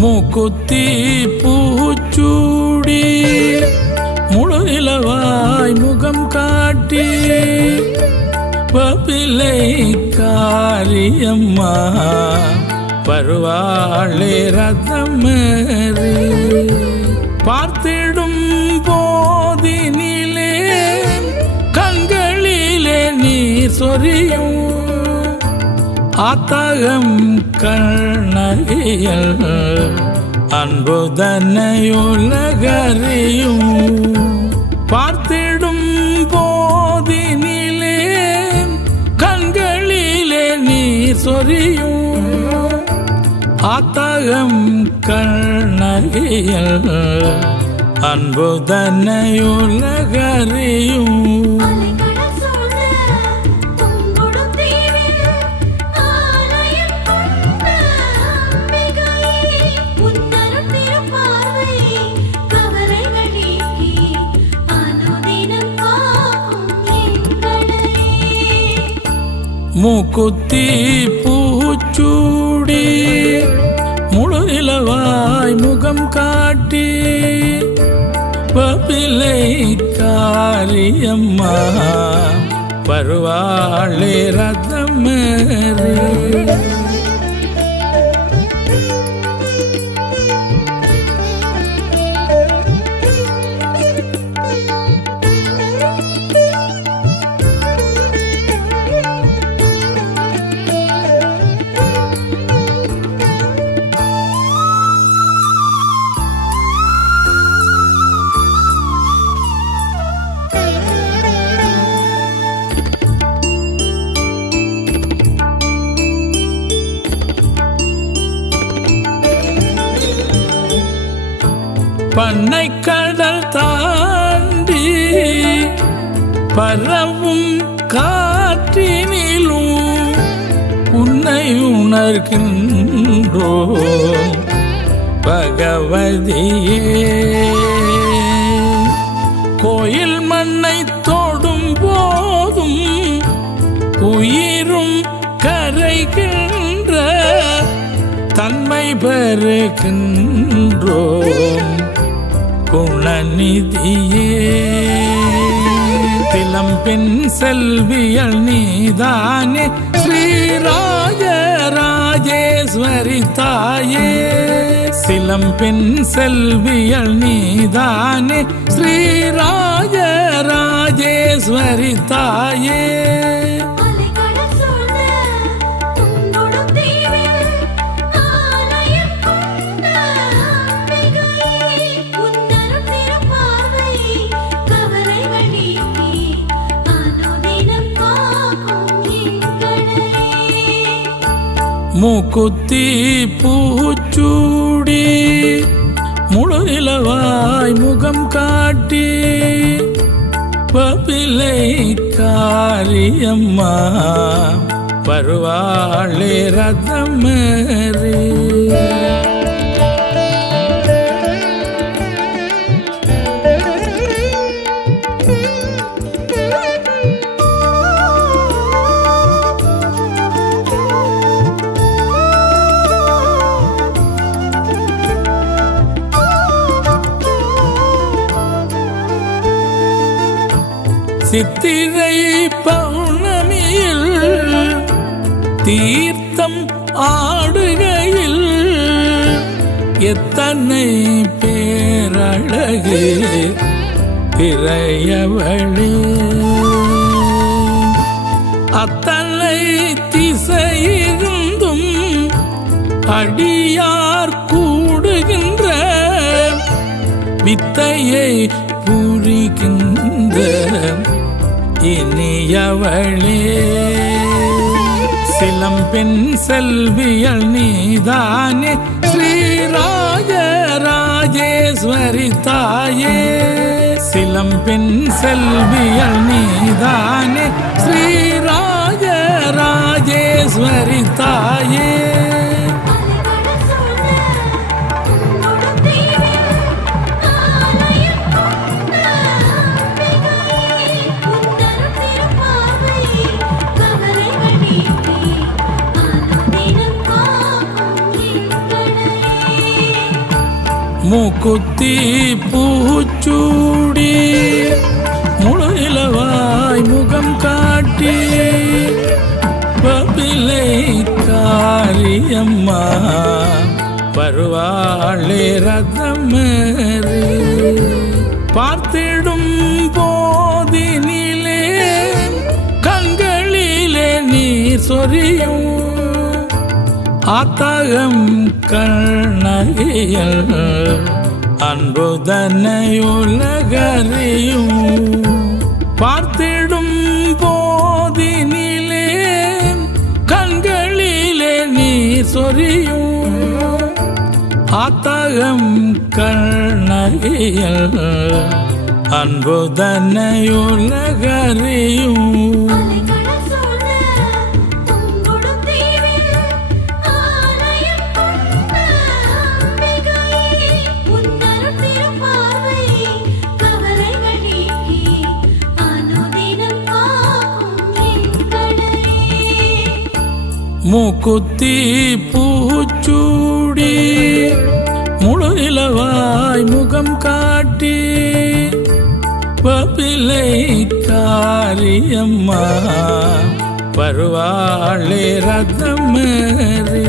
மூக்குத்தி பூச்சூடி முழு நிலவாய் முகம் காட்டி பபிலை காரியம்மா பருவாளே ரதமேறி. பார்த்திடும் போதினிலே கண்களிலே நீ சொரியும் ஆத்தகம் கண்ணகியல் அன்புதனையுலகறியும் பார்த்திடும் போதினிலே கண்களிலே நீர் சொரியும். ஆத்தகம் கண்ணகியல் அன்புதனையுலகறியும் மூக்குத்தி பூச்சூடி முழு நிலவாய் முகம் காட்டி பப்பிலை காரியம்மா பருவாளே ரதமேறி. பண்ணை கடல் தாண்டி பரவும் காற்றினிலும் உன்னை உணர்கின்றோ. பகவதியே கோயில் மண்ணை தோடும் போதும் உயிரும் கரைகின்ற தன்மை பெறுகின்றோம். குணநிதியே. திலம்பின் செல்வியல் நீதானே ஸ்ரீராஜ ராஜேஸ்வரி தாயே. சிலம்பின் செல்வியல் நீதானே ஸ்ரீராஜ ராஜேஸ்வரி தாயே. மூக்குத்தி பூச்சூடி முழு நிலவாய் முகம் காட்டி பபிலை காரியம்மா பருவாளே ரதமரே சித்திரை பௌர்ணமியில் தீர்த்தம் ஆடுகையில் எத்தனை பேரழகு பிறையவளே அத்தனை திசையிருந்தும் அடியார் கூடுகின்ற வித்தையை புரிகின்ற இனியவளே சிலம்பின் செல்வியல் நீதானே ஸ்ரீராஜ ராஜேஸ்வரி தாயே சிலம்பின் செல்வியல் நீதானே ஸ்ரீராஜ ராஜேஸ்வரி தாயே. மூக்குத்தி பூச்சூடி முழு இலவாய் முகம் காட்டி பபிலை காரியம்மா பருவாளே ரதம் பார்த்திடும் போதினிலே கண்களிலே நீர் சொரியும். ஆத்தகம் கண்ணகியல் அன்புதனையுலகறியும் பார்த்திடும் போதினிலே கண்களிலே நீர் சொரியும். ஆத்தகம் கண்ணகியல் அன்புதனையுலகறியும் மூக்குத்தி பூச்சூடி முழு நிலவாய் முகம் காட்டி பபிலை காரியம்மா பருவாளே ரதமேறி